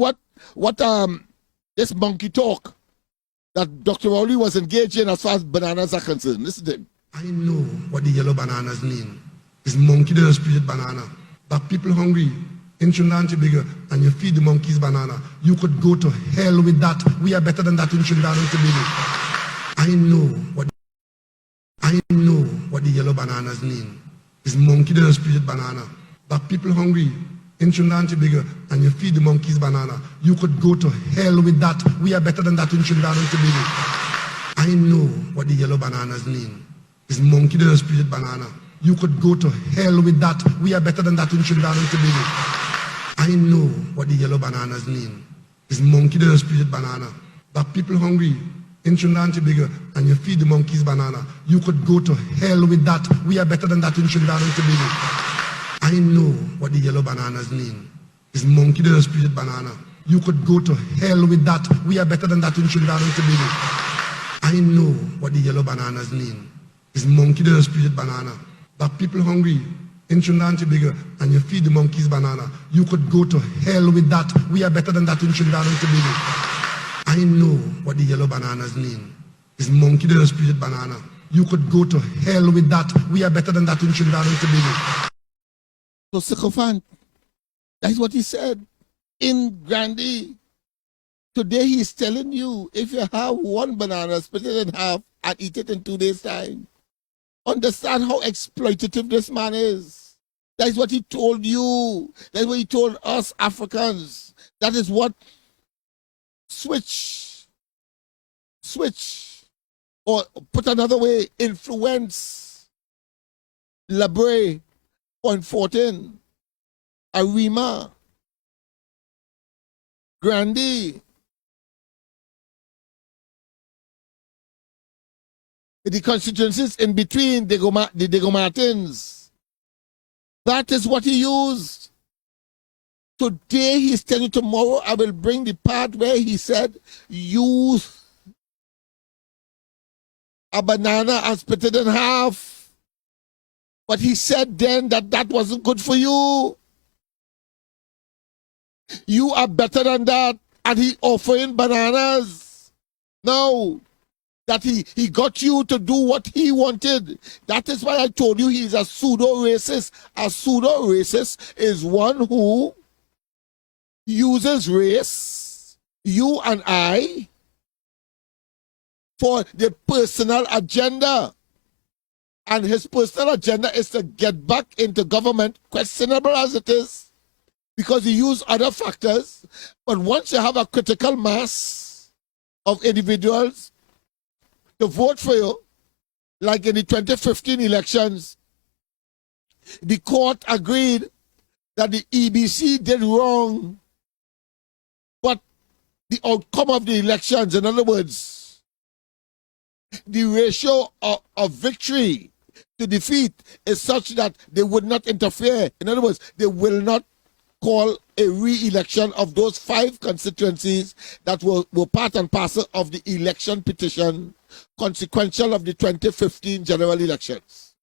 what this monkey talk that Dr. Rowley was engaged in as far as bananas are concerned. Listen to him. I know what the yellow bananas mean. It's monkey that spirit banana. That people hungry in Trinidad and Tobago, and you feed the monkeys banana. You could go to hell with that. We are better than that in Trinidad and Tobago. I know what the yellow bananas mean. It's monkey that spirit banana. That people hungry in Trinidad and Tobago, and you feed the monkeys banana. You could go to hell with that. We are better than that in Trinidad and Tobago. I know what the yellow bananas mean. It's monkey that spirit banana. You could go to hell with that. We are better than that in Trinidad and Tobago. I know what the yellow bananas mean. It's monkey that spirit banana. That people hungry in Trinidad and Tobago, and you feed the monkeys banana. You could go to hell with that. We are better than that in Trinidad and Tobago. I know what the yellow bananas mean. It's monkey that spirit banana. You could go to hell with that. We are better than that in Trinidad and Tobago. I know what the yellow bananas mean. It's monkey that spirit banana. That people hungry in Trinidad and Tobago, and you feed the monkeys banana. You could go to hell with that. We are better than that in Trinidad and Tobago. I know what the yellow bananas mean. It's monkey that spirit banana. You could go to hell with that. We are better than that in Trinidad and Tobago. So sycophant, that's what he said in Grandy. Today he's telling you, if you have one banana, split it in half and eat it in 2 days' time. Understand how exploitative this man is. That is what he told you. That is what he told us Africans. That is what switch, or put another way, influence, Labre, Point 14, Arima, Grandy, the constituencies in between the Diego Martins. That is what he used. Today he's telling you, tomorrow I will bring the part where he said, use a banana and split it in half. But he said then that that wasn't good for you. You are better than that. And he offering bananas. No. That he got you to do what he wanted. That is why I told you he's a pseudo-racist. A pseudo-racist is one who uses race, you and I, for the personal agenda. And his personal agenda is to get back into government, questionable as it is, because he used other factors. But once you have a critical mass of individuals to vote for you, like in the 2015 elections, the court agreed that the EBC did wrong, but the outcome of the elections, in other words, the ratio of victory to defeat is such that they would not interfere. In other words, they will not call a re-election of those 5 constituencies that were part and parcel of the election petition consequential of the 2015 general elections.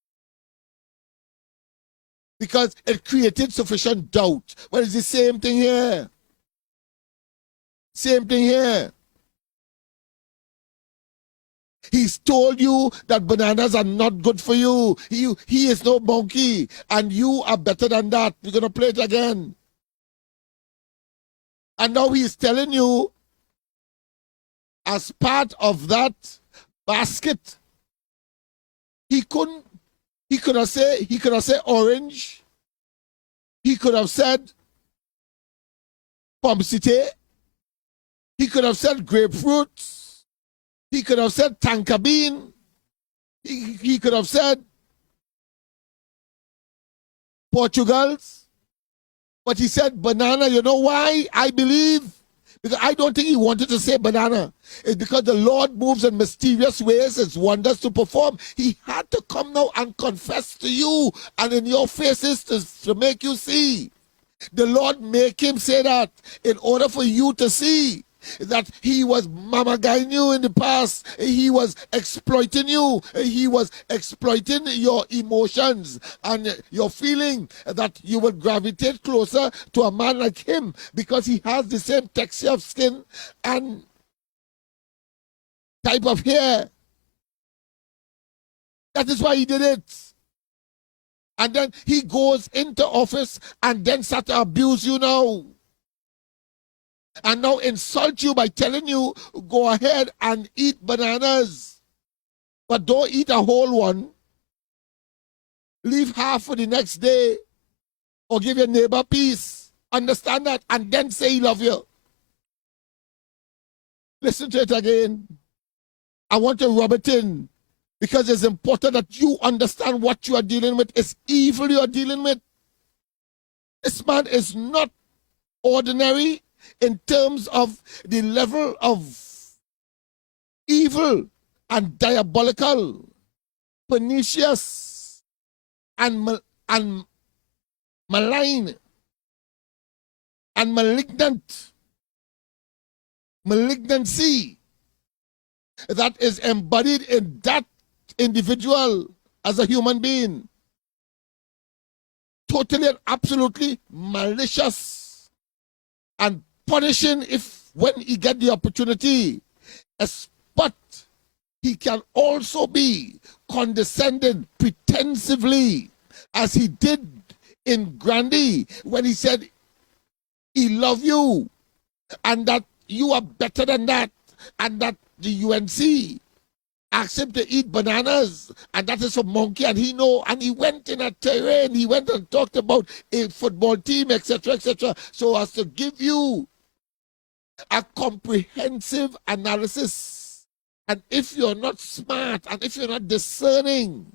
Because it created sufficient doubt. Well, it's the same thing here. Same thing here. He's told you that bananas are not good for you. He is no monkey, and you are better than that. We're going to play it again. And now he's telling you, as part of that basket, he could have said orange. He could have said pomsite. He could have said grapefruit. He could have said tonka bean. He could have said Portugals. But he said banana. You know why? I believe. Because I don't think he wanted to say banana. It's because the Lord moves in mysterious ways. It's wonders to perform. He had to come now and confess to you and in your faces to make you see. The Lord make him say that in order for you to see. that he was mamagaing you in the past. He was exploiting you. He was exploiting your emotions and your feeling that you would gravitate closer to a man like him because he has the same texture of skin and type of hair. That is why he did it. And then he goes into office and then start to abuse you now. And now insult you by telling you, go ahead and eat bananas. But don't eat a whole one. Leave half for the next day. Or give your neighbor peace. Understand that? And then say he love you. Listen to it again. I want to rub it in. Because it's important that you understand what you are dealing with. It's evil you are dealing with. This man is not ordinary in terms of the level of evil and diabolical, pernicious, and malign, and malignancy that is embodied in that individual as a human being. Totally and absolutely malicious and punishing if when he get the opportunity. But he can also be condescending pretensively as he did in Grandy when he said he love you and that you are better than that and that the UNC asked him to eat bananas, and that is a monkey, and he know, and he went in a terrain, he went and talked about a football team, etc., so as to give you a comprehensive analysis. And if you're not smart, and if you're not discerning,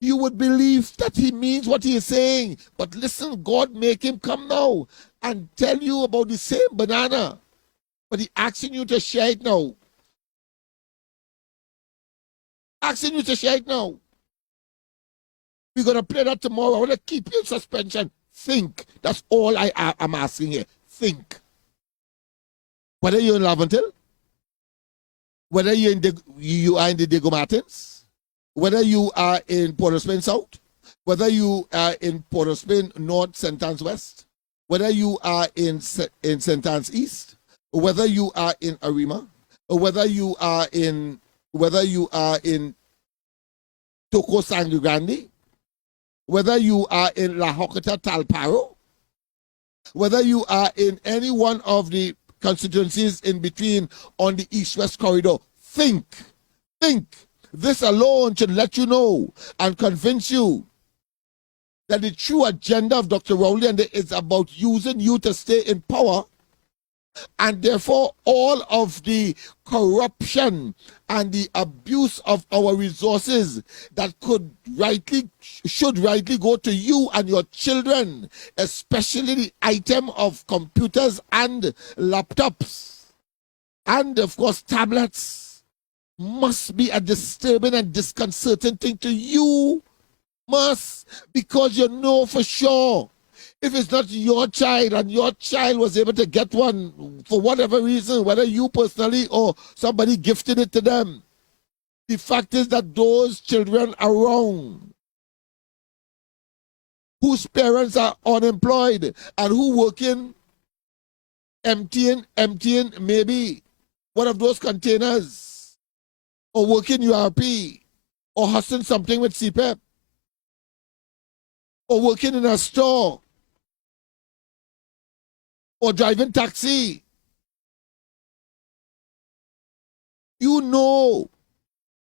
you would believe that he means what he is saying. But listen, God make him come now and tell you about the same banana, but he asking you to share it now. Asking you to share it now. We're going to play that tomorrow. I want to keep you in suspension. Think. That's all I'm asking here. Think. Whether you're in Laventille, whether you are in the Diego Martins, whether you are in Port of Spain South, whether you are in Port of Spain North, St. Anne's West, whether you are in St. Anne's East, whether you are in Arima, or whether you are in Toco Sangre Grande, whether you are in La Hocata Talparo, whether you are in any one of the constituencies in between on the east-west corridor, think. This alone should let you know and convince you that the true agenda of Dr. Rowley is about using you to stay in power, and therefore all of the corruption and the abuse of our resources that should rightly go to you and your children, especially the item of computers and laptops and of course tablets, must be a disturbing and disconcerting thing to you. Because you know for sure if it's not your child and your child was able to get one for whatever reason, whether you personally or somebody gifted it to them, the fact is that those children around whose parents are unemployed and who working emptying maybe one of those containers or working URP or hustling something with CPEP or working in a store or driving taxi. You know,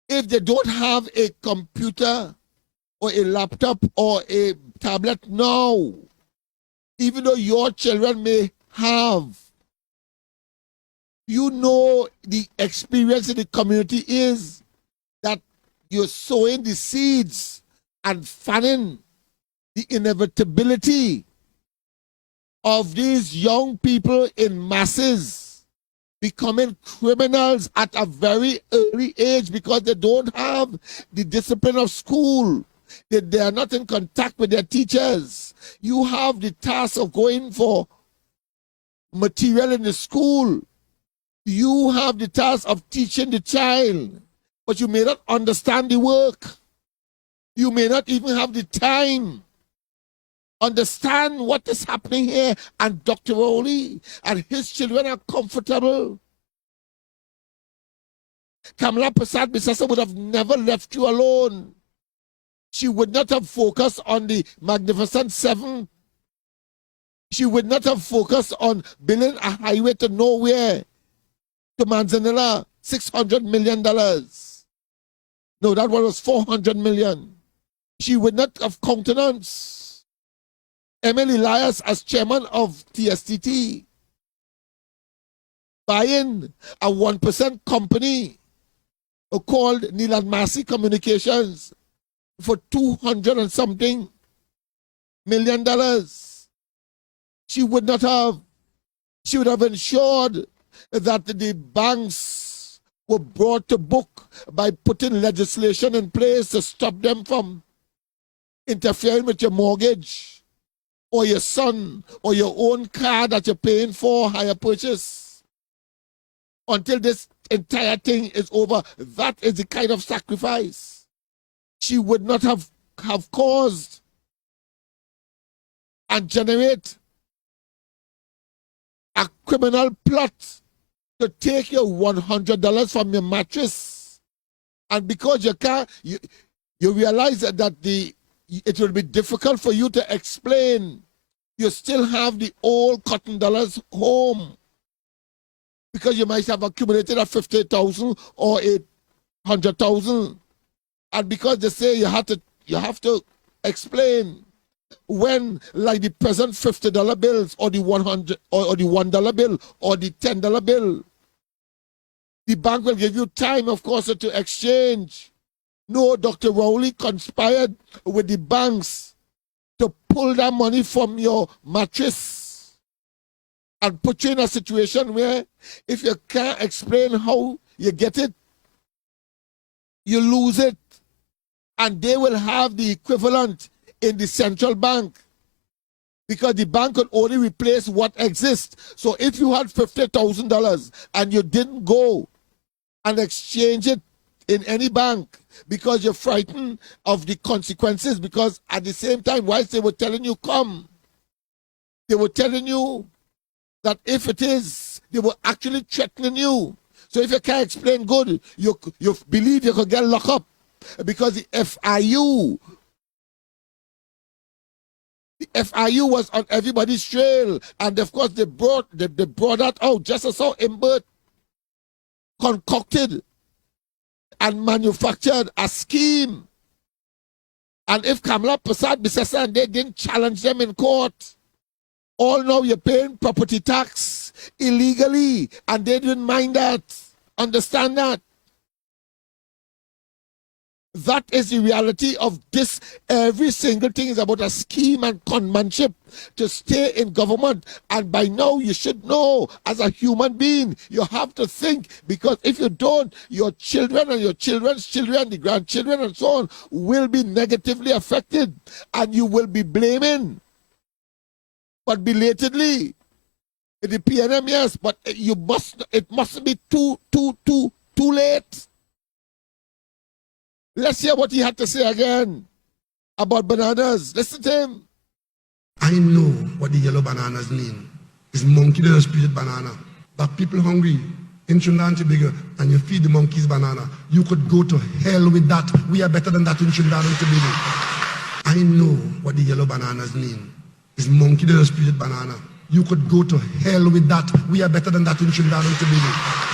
if they don't have a computer or a laptop or a tablet now, even though your children may have, you know the experience in the community is that you're sowing the seeds and fanning the inevitability of these young people in masses becoming criminals at a very early age because they don't have the discipline of school. They are not in contact with their teachers. You have the task of going for material in the school You have the task of teaching the child, but you may not understand the work. You may not even have the time. Understand what is happening here. And Dr. Rowley and his children are comfortable. Kamala Persad-Bissessar would have never left you alone. She would not have focused on the Magnificent Seven. She would not have focused on building a highway to nowhere, to Manzanilla, $600 million. No, that one was $400 million. She would not have countenanced Emily Elias as chairman of TSTT, buying a 1% company called Neelan Massey Communications for $200 and something million. She would not have. She would have ensured that the banks were brought to book by putting legislation in place to stop them from interfering with your mortgage or your son or your own car that you're paying for hire purchase. Until this entire thing is over, that is the kind of sacrifice she would not have caused and generate a criminal plot to take your $100 from your mattress. And because you can't, you realize that it will be difficult for you to explain. You still have the old cotton dollars home because you might have accumulated at 50,000 or 800,000. And because they say you have to explain when, like the present $50 bills or the $100 or the $1 bill or the $10 bill, the bank will give you time, of course, to exchange. No, Dr. Rowley conspired with the banks to pull that money from your mattress and put you in a situation where if you can't explain how you get it, you lose it. And they will have the equivalent in the central bank because the bank could only replace what exists. So if you had $50,000 and you didn't go and exchange it in any bank because you're frightened of the consequences, because at the same time, whilst they were telling you come, they were telling you that if it is, they were actually threatening you. So if you can't explain good, you believe you could get locked up because the FIU was on everybody's trail, and of course they brought that out just as how Imbert concocted and manufactured a scheme. And if Kamala Persad-Bissessar and they didn't challenge them in court, all now you're paying property tax illegally, and they didn't mind that. Understand that? That is the reality of this. Every single thing is about a scheme and conmanship to stay in government. And by now you should know, as a human being, you have to think, because if you don't, your children and your children's children, the grandchildren and so on, will be negatively affected, and you will be blaming. But belatedly, the PNM, yes, but it mustn't be too late. Let's hear what he had to say again about bananas. Listen to him. I know what the yellow bananas mean. It's monkey that split banana. But people hungry in Trinidad and Tobago, and you feed the monkeys banana. You could go to hell with that. We are better than that in Trinidad and Tobago. I know what the yellow bananas mean. It's monkey that split banana. You could go to hell with that. We are better than that in Trinidad and Tobago.